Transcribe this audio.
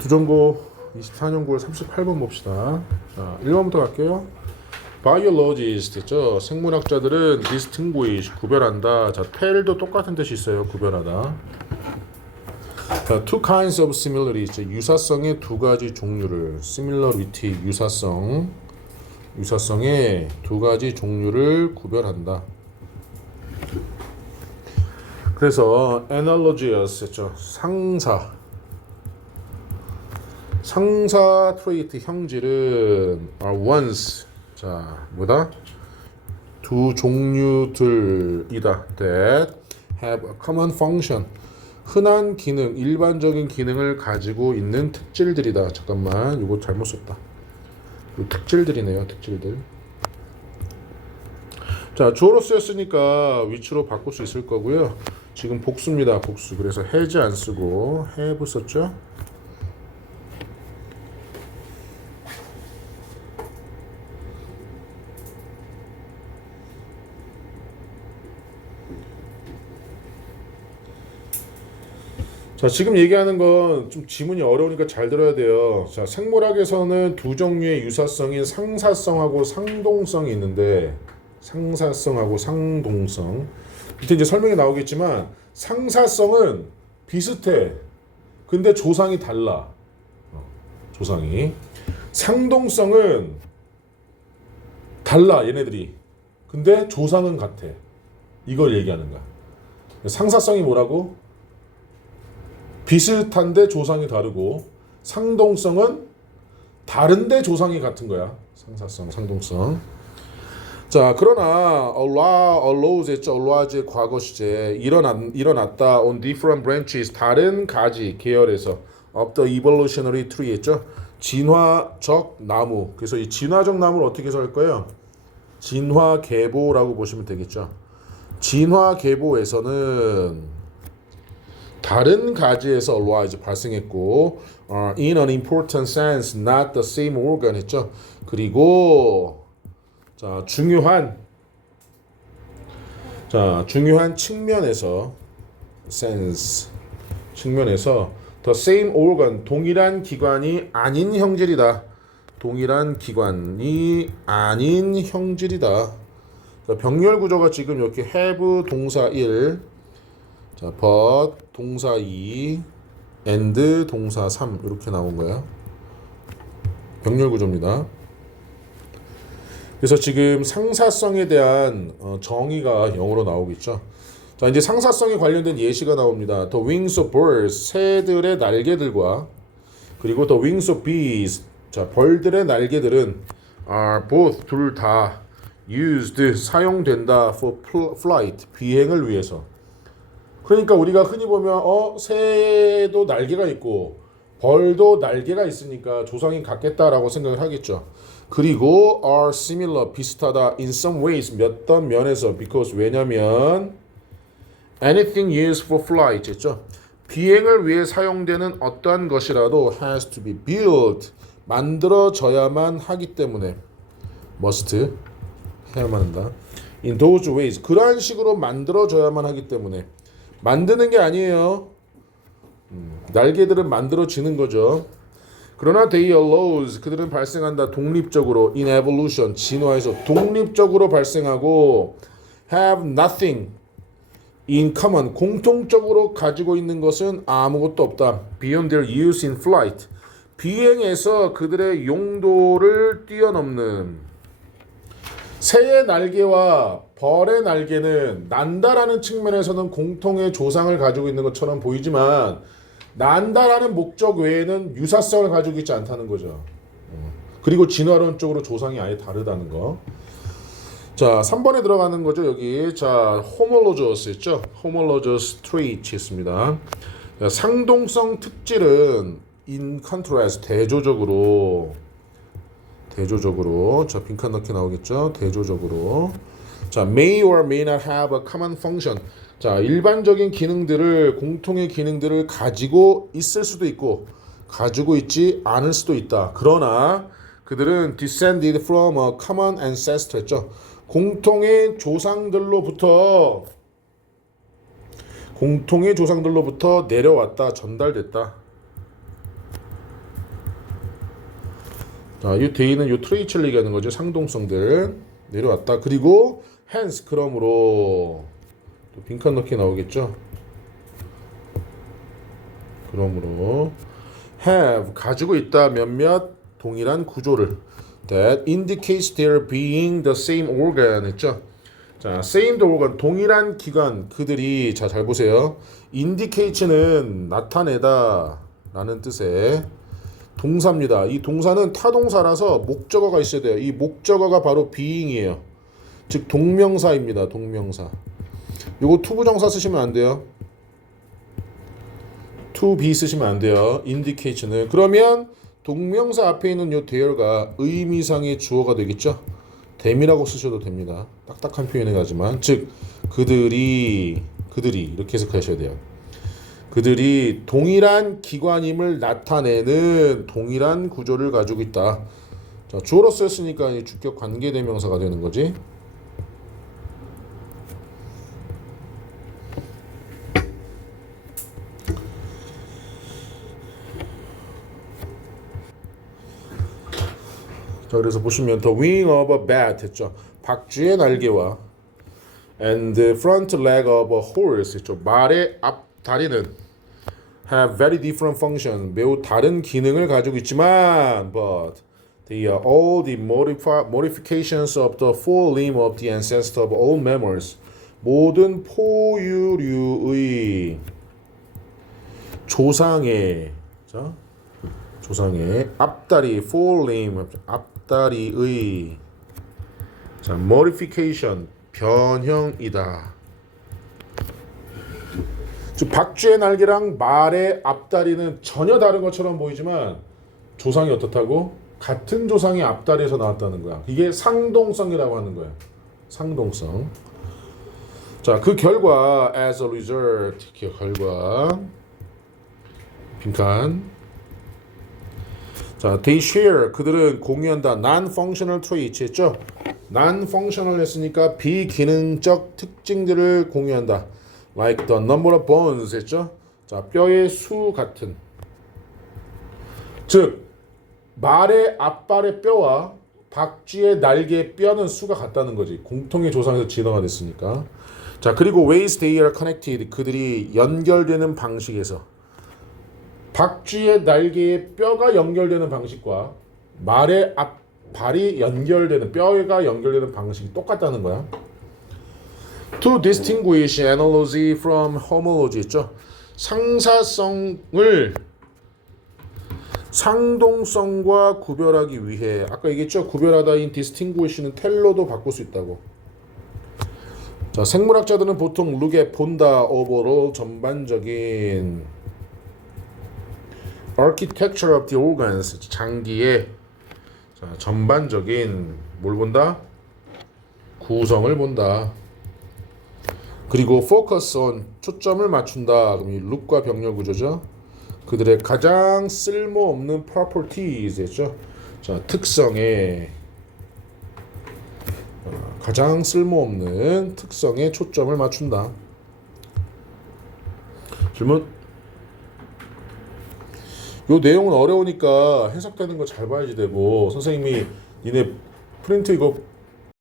두정고 24년 9월 38번 봅시다. 자, 1번부터 갈게요. Biologist 있죠. 생물학자들은 distinguish 구별한다. 자, tell도 똑같은 뜻이 있어요. 구별하다. 자, two kinds of similarity. 유사성의 두 가지 종류를 similarity 유사성 유사성의 두 가지 종류를 구별한다. 그래서 analogous 했죠. 상사 상사 트레이트 형질은 are ones 자 뭐다? 두 종류들이다. That have a common function. 흔한 기능 일반적인 기능을 가지고 있는 특질들이다. 잠깐만 이거 잘못 썼다. 특질들이네요 특질들. 자 주어로 쓰였으니까 위치로 바꿀 수 있을 거고요. 지금 복수입니다 복수. 그래서 has 안 쓰고 have 썼죠 자, 지금 얘기하는 건 좀 지문이 어려우니까 잘 들어야 돼요. 자, 생물학에서는 두 종류의 유사성인 상사성하고 상동성이 있는데 상사성하고 상동성. 밑에 이제 설명이 나오겠지만 상사성은 비슷해. 근데 조상이 달라. 어, 조상이. 상동성은 달라 얘네들이. 근데 조상은 같아. 이걸 얘기하는 거야. 상사성이 뭐라고? 비슷한데 조상이 다르고 상동성은 다른데 조상이 같은 거야. 상사성, 상동성. 자, 그러나 했죠. allows의 과거 시제 일어났, 일어났다 on different branches 다른 가지 계열에서 of the evolutionary tree 했죠. 진화적 나무. 그래서 이 진화적 나무를 어떻게 해석할 거예요? 진화 계보라고 보시면 되겠죠. 진화 계보에서는 다른 가지에서 arise 발생했고 어, in an important sense not the same organ 했죠. 그리고 자 중요한 자 중요한 측면에서 sense 측면에서 the same organ 동일한 기관이 아닌 형질이다. 동일한 기관이 아닌 형질이다. 자, 병렬 구조가 지금 이렇게 have 동사 1 자, but 동사 2 and 동사 3 이렇게 나온 거예요. 병렬 구조입니다. 그래서 지금 상사성에 대한 어, 정의가 영어로 나오겠죠. 자, 이제 상사성에 관련된 예시가 나옵니다. The wings of birds 새들의 날개들과 그리고 the wings of bees 자, 벌들의 날개들은 are both 둘 다 used 사용된다 for flight 비행을 위해서. 그러니까 우리가 흔히 보면 어 새도 날개가 있고 벌도 날개가 있으니까 조상이 같겠다라고 생각을 하겠죠. 그리고 are similar 비슷하다 in some ways 몇떤 면에서 because 왜냐면 anything used for flight 했죠. 비행을 위해 사용되는 어떠한 것이라도 has to be built 만들어져야만 하기 때문에 must 해야만 한다. in those ways 그러한 식으로 만들어져야만 하기 때문에 만드는 게 아니에요. 음, 날개들은 만들어지는 거죠. 그러나 they allows 그들은 발생한다 독립적으로 in evolution 진화에서 독립적으로 발생하고 have nothing in common 공통적으로 가지고 있는 것은 아무것도 없다. beyond their use in flight 비행에서 그들의 용도를 뛰어넘는 새의 날개와 벌의 날개는 난다라는 측면에서는 공통의 조상을 가지고 있는 것처럼 보이지만 난다라는 목적 외에는 유사성을 가지고 있지 않다는 거죠. 어. 그리고 진화론적으로 조상이 아예 다르다는 거. 자, 3번에 들어가는 거죠, 여기. 자, homologous 있죠? homologous trait 있습니다. 자, 상동성 특질은 in contrast 대조적으로 대조적으로 자 빈칸 넣기 나오겠죠 대조적으로 자 may or may not have a common function. 자 일반적인 기능들을 공통의 기능들을 가지고 있을 수도 있고 가지고 있지 않을 수도 있다. 그러나 그들은 descended from a common ancestor 했죠. 공통의 조상들로부터 공통의 조상들로부터 내려왔다 전달됐다. 자, 이 데이는 요 트레이츠를 얘기하는 거죠. 상동성들. 내려왔다. 그리고 hence 그러므로 또 빈칸 넣기 나오겠죠. 그러므로 have 가지고 있다 몇몇 동일한 구조를 that indicates their being the same organ 했죠. 자, same the organ 동일한 기관 그들이 자 잘 보세요. indicates는 나타내다 라는 뜻의 동사입니다. 이 동사는 타동사라서 목적어가 있어야 돼요. 이 목적어가 바로 being이에요. 즉 동명사입니다. 동명사. 요거 투부정사 쓰시면 안 돼요. to 쓰시면 안 돼요. indicate는 그러면 동명사 앞에 있는 요 대열가 의미상의 주어가 되겠죠. 됨이라고 쓰셔도 됩니다. 딱딱한 표현이 나지만 즉 그들이 그들이 이렇게 해석하셔야 돼요. 그들이 동일한 기관임을 나타내는 동일한 구조를 가지고 있다. 자, 주어로 쓰였으니까 이 주격 관계 대명사가 되는 거지. 자, 그래서 보시면 the wing of a bat 했죠. 박쥐의 날개와 and the front leg of a horse 했죠. 말의 앞 다리는 have very different function 매우 다른 기능을 가지고 있지만 but they are all the modifi- modifications of the forelimb of the ancestor of all mammals 모든 포유류의 조상의 자 조상의 앞다리 forelimb 앞 다리의 자 modification 변형이다. 즉 박쥐의 날개랑 말의 앞다리는 전혀 다른 것처럼 보이지만 조상이 어떻다고? 같은 조상의 앞다리에서 나왔다는 거야. 이게 상동성이라고 하는 거야. 상동성. 자, 그 결과 as a result 그 결과 빈칸 자, they share 그들은 공유한다 non-functional traits 했죠? non-functional 했으니까 비기능적 특징들을 공유한다. like the number of bones 했죠? 자, 뼈의 수 같은. 즉 말의 앞발의 뼈와 박쥐의 날개의 뼈는 수가 같다는 거지. 공통의 조상에서 진화가 됐으니까. 자, 그리고 ways they are connected 그들이 연결되는 방식에서 박쥐의 날개의 뼈가 연결되는 방식과 말의 앞발이 연결되는 뼈가 연결되는 방식이 똑같다는 거야. To distinguish analogy from homology 있죠. 상사성을 상동성과 구별하기 위해 아까 얘기했죠. 구별하다인 distinguish는 텔러도 바꿀 수 있다고. 자, 생물학자들은 보통 look에 본다, overall 전반적인 architecture of the organs 장기의 자, 전반적인 뭘 본다? 구성을 본다. 그리고 focus on 초점을 맞춘다. 그럼 이 look과 병렬 구조죠. 그들의 가장 쓸모없는 properties였죠. 자, 특성에 어, 가장 쓸모없는 특성에 초점을 맞춘다. 질문? 요 내용은 어려우니까 해석되는 거 잘 봐야지 되고 선생님이 니네 프린트 이거